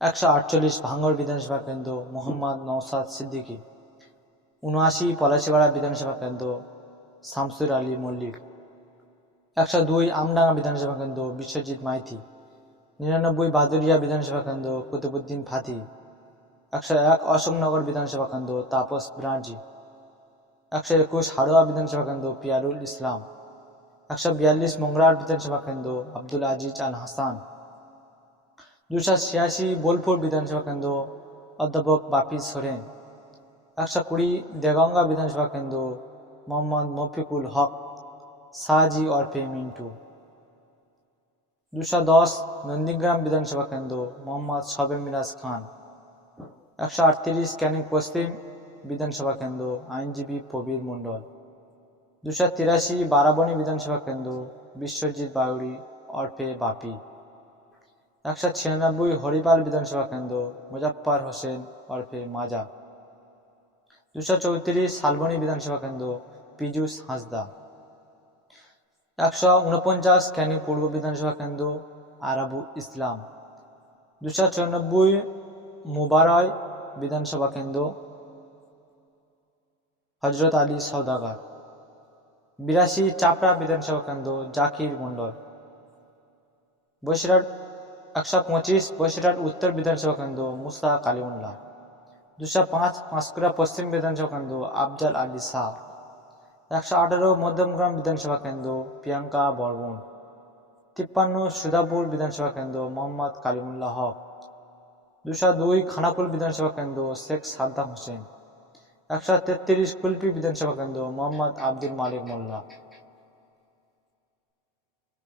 148 ভাঙ্গর বিধানসভা কেন্দ্র মোহাম্মদ নওশাদ সিদ্দিকী। 79 পলাশীপাড়া বিধানসভা কেন্দ্র শামসুর আলী মল্লিক। 102 আমডাঙ্গা বিধানসভা কেন্দ্র বিশ্বজিৎ মাইতি। 99 বাদুরিয়া বিধানসভা কেন্দ্র কুতুবুদ্দিন ফাতি। 101 অশোকনগর বিধানসভা কেন্দ্র তাপস ব্যানার্জি। 121 হাড়োয়া বিধানসভা কেন্দ্র পিয়ারুল ইসলাম। 142 মংরার বিধানসভা কেন্দ্র আব্দুল আজিজ আল হাসান। 286 বোলপুর বিধানসভা কেন্দ্র অধ্যাপক বাপি সোরেন। 120 দেগঙ্গা বিধানসভা কেন্দ্র মোহাম্মদ মফিকুল হক শাহজি ওরফে মিন্টু। 210 নন্দীগ্রাম বিধানসভা কেন্দ্র মোহাম্মদ শবে মিরাজ খান। 138 ক্যানিং পশ্চিম বিধানসভা কেন্দ্র আইনজীবী প্রবীর মণ্ডল। 283 বারাবণী বিধানসভা কেন্দ্র বিশ্বজিৎ বাউরি ওরফে বাপি। 196 হরিপাল বিধানসভা কেন্দ্র মুজাফফর হোসেন ওরফে মাজা। 234 শালবনী বিধানসভা কেন্দ্র পীযূষ হাঁসদা। 149 ক্যানিং পূর্ব বিধানসভা কেন্দ্র আরাবু ইসলাম। 294 মুবারয় বিধানসভা কেন্দ্র হজরত আলী সওদাগর। 82 চাপড়া বিধানসভা কেন্দ্র জাকির মণ্ডল। বসিরহাট 125 বসিরহাট উত্তর বিধানসভা কেন্দ্র মুসা কালিমুল্লাহ। 205 পাঁশকুড়া পশ্চিম বিধানসভা কেন্দ্র আফজাল আলী শাহ। 118 মধ্যমগ্রাম বিধানসভা কেন্দ্র প্রিয়াঙ্কা বর্মন। 53 সুধাপুর বিধানসভা কেন্দ্র মোহাম্মদ কালিমুল্লাহ হক। 202 খানাকুল বিধানসভা কেন্দ্র শেখ সাদ্দাম হোসেন। 133 কুলপি বিধানসভা কেন্দ্র মোহাম্মদ আব্দুল মালিক মোল্লা।